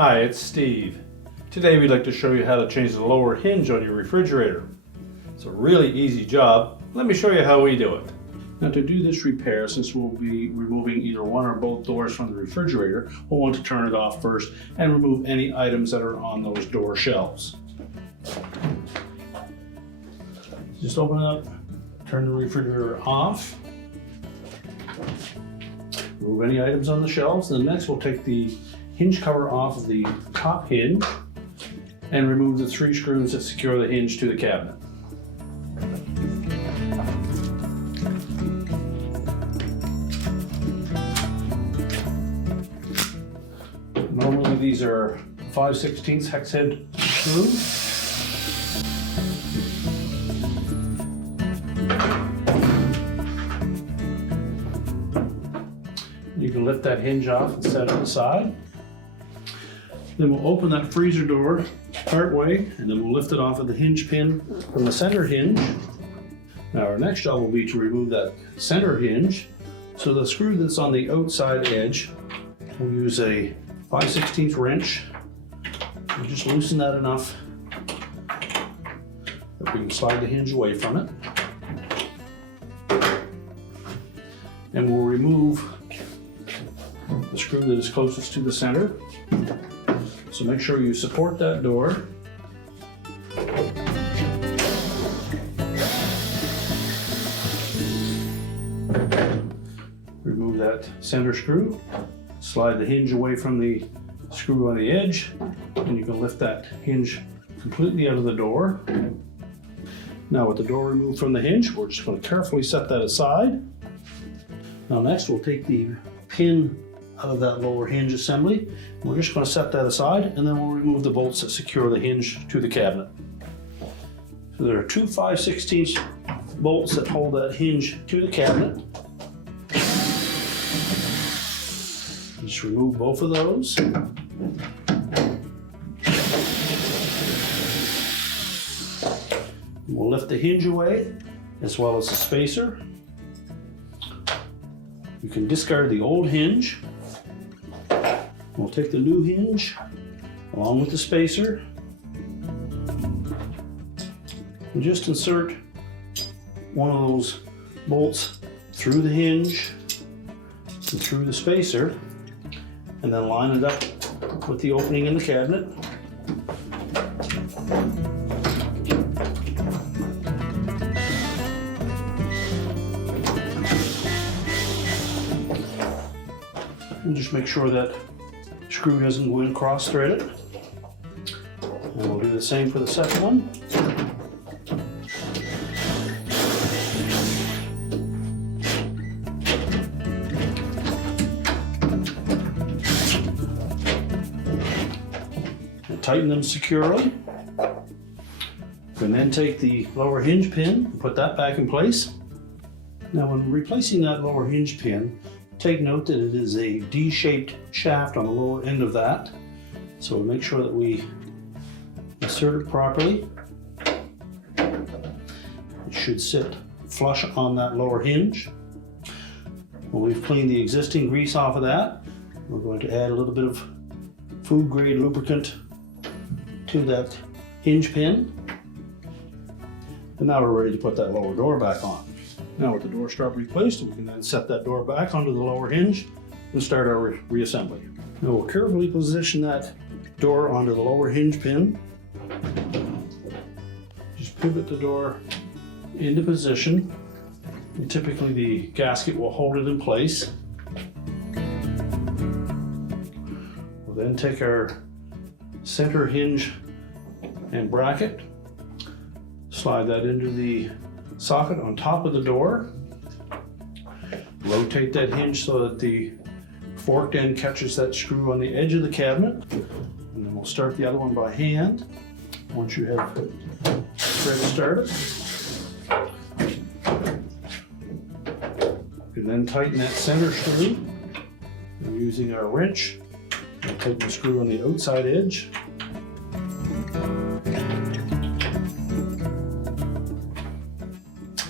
Hi, it's Steve. Today we'd like to show you how to change the lower hinge on your refrigerator. It's a really easy job. Let me show you how we do it. Now to do this repair, since we'll be removing either one or both doors from the refrigerator, we'll want to turn it off first and remove any items that are on those door shelves. Just open it up, turn the refrigerator off, remove any items on the shelves. Then next we'll take the hinge cover off of the top hinge and remove the 3 screws that secure the hinge to the cabinet. Normally these are 5/16 hex head screws. You can lift that hinge off and set it aside. Then we'll open that freezer door partway, and then we'll lift it off of the hinge pin from the center hinge. Now our next job will be to remove that center hinge. So the screw that's on the outside edge, we'll use a 5/16 wrench and just loosen that enough that we can slide the hinge away from it. And we'll remove the screw that is closest to the center. So make sure you support that door. Remove that center screw. Slide the hinge away from the screw on the edge, and you can lift that hinge completely out of the door. Now with the door removed from the hinge, we're just going to carefully set that aside. Now next we'll take the pin out of that lower hinge assembly. We're just going to set that aside, and then we'll remove the bolts that secure the hinge to the cabinet. So there are 2 5/16 bolts that hold that hinge to the cabinet. Just remove both of those. We'll lift the hinge away as well as the spacer. You can discard the old hinge. We'll take the new hinge along with the spacer and just insert one of those bolts through the hinge and through the spacer, and then line it up with the opening in the cabinet. And just make sure that screw doesn't go in cross-threaded. And we'll do the same for the second one. And tighten them securely. And then take the lower hinge pin and put that back in place. Now when replacing that lower hinge pin, take note that it is a D-shaped shaft on the lower end of that. So we'll make sure that we insert it properly. It should sit flush on that lower hinge. When we've cleaned the existing grease off of that, we're going to add a little bit of food grade lubricant to that hinge pin. And now we're ready to put that lower door back on. Now with the door strap replaced, we can then set that door back onto the lower hinge and start our reassembly. Now we'll carefully position that door onto the lower hinge pin. Just pivot the door into position, and typically the gasket will hold it in place. We'll then take our center hinge and bracket, slide that into the socket on top of the door. Rotate that hinge so that the forked end catches that screw on the edge of the cabinet. And then we'll start the other one by hand. Once you have thread started, you can then tighten that center screw. And using our wrench, we'll tighten the screw on the outside edge.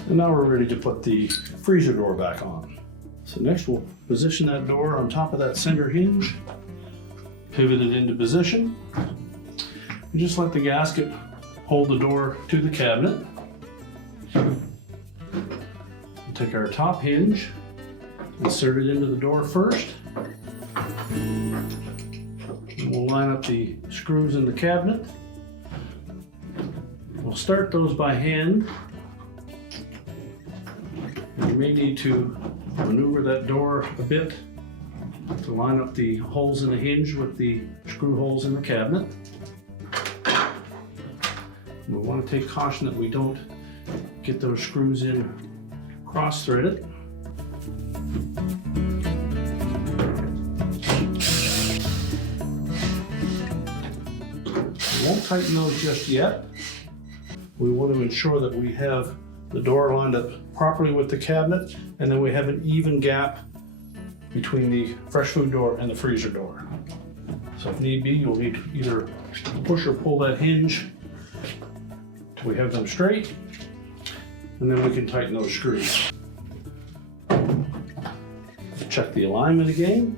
And now we're ready to put the freezer door back on. So next we'll position that door on top of that center hinge, pivot it into position. And just let the gasket hold the door to the cabinet. We'll take our top hinge, insert it into the door first. And we'll line up the screws in the cabinet. We'll start those by hand. You may need to maneuver that door a bit to line up the holes in the hinge with the screw holes in the cabinet. We want to take caution that we don't get those screws in cross-threaded. We won't tighten those just yet. We want to ensure that we have the door lined up properly with the cabinet, and then we have an even gap between the fresh food door and the freezer door. So if need be, you'll need to either push or pull that hinge till we have them straight, and then we can tighten those screws. Check the alignment again.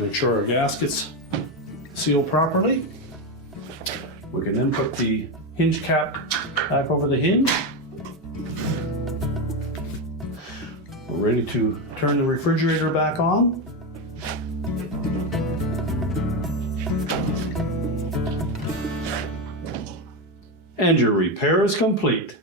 Make sure our gaskets seal properly. We can then put the hinge cap back over the hinge. We're ready to turn the refrigerator back on. And your repair is complete.